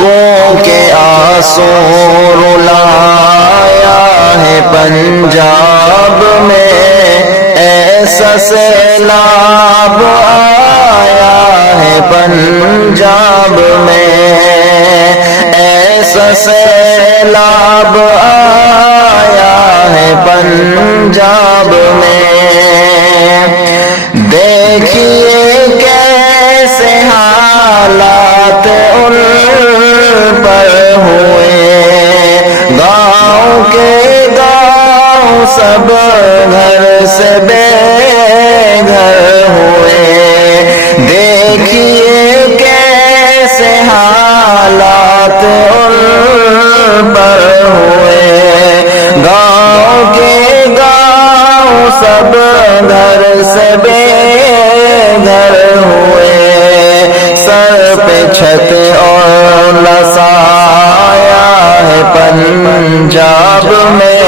آنکھوں کے آنسو رلایا ہے پنجاب میں، ایسا سیلاب آیا ہے پنجاب میں، ایسا سیلاب آیا ہے پنجاب میں۔ دیکھیے کیسے حالات ان پر ہوئے، گاؤں کے گاؤں سب گھر سے بے گھر ہوئے۔ دیکھیے کیسے حالات ان پر ہوئے، گاؤں کے گاؤں سب گھر سے بے گھر ہوئے۔ سر پہ چھت اور نہ سایہ ہے پنجاب میں،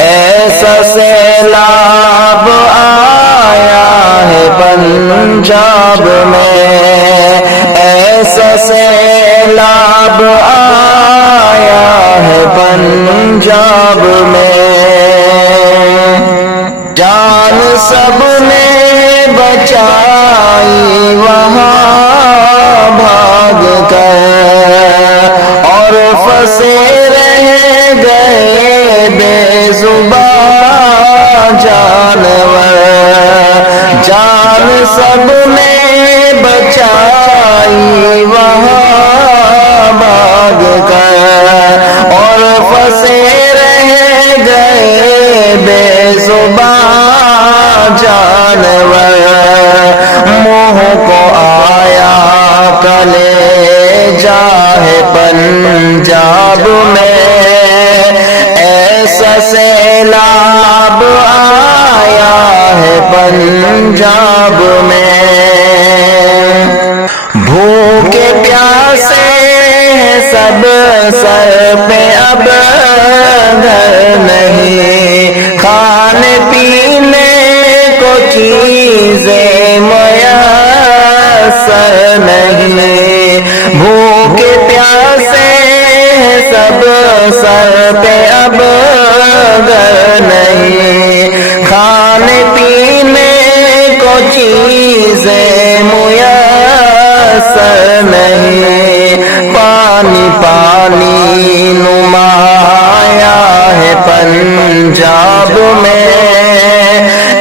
ایسا سیلاب آیا ہے پنجاب میں، ایسا سیلاب آیا ہے پنجاب میں۔ جان سب نے بچائی وہاں بھاگ کر، اور پھنسے رہ گئے بے زبان جانور۔ جان سب نے بچائی وہاں بھاگ کر، اور پھنسے رہ گئے بے زبان جانور۔ منہ کو آیا کلیجہ ہے پنجاب میں، ایسا سیلاب آیا ہے پنجاب میں۔ بھوکے پیاسے ہیں سب، سر پہ اب گھر نہیں، کھانے پینے کو چیزیں میسر نہیں۔ بھوکے پیاسے ہیں سب، سر پہ اب گھر نہیں، کھانے پینے کو چیزیں میسر نہیں۔ پانی پانی نمایا ہے پنجاب میں،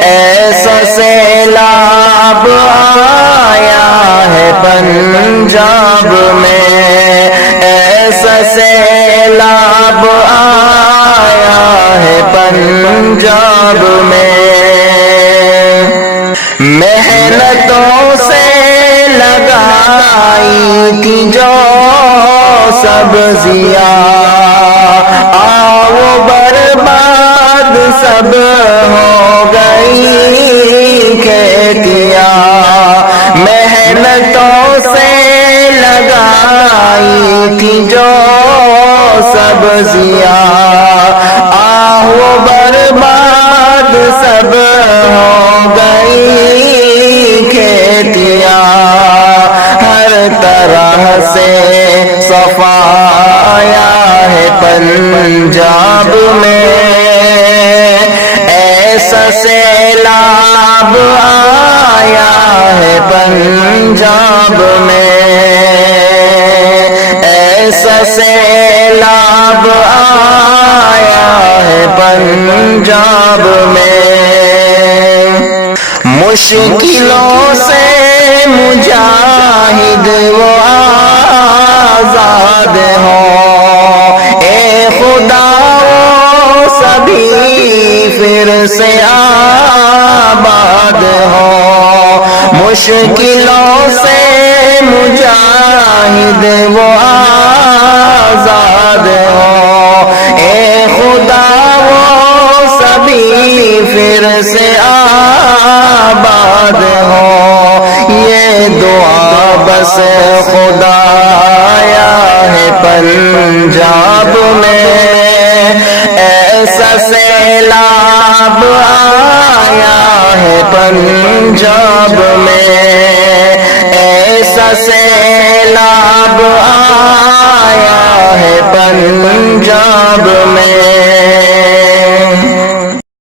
ایسا سیلاب آیا ہے پنجاب میں، ایسا سیلاب آیا ہے پنجاب میں۔ محنتوں سے لگائی تھی جو سبزیاں، آؤ برباد سب ہو گئی کھیتیاں۔ محنتوں سے لگائی تھی جو سبزیاں، آؤ برباد سب ہو گئی کھیتیاں۔ ہر طرح سے صفایا ہے پنجاب میں، ایسا سیلاب آیا ہے پنجاب میں، ایسا سیلاب آیا ہے پنجاب میں۔ مشکلوں سے مجاہد وہ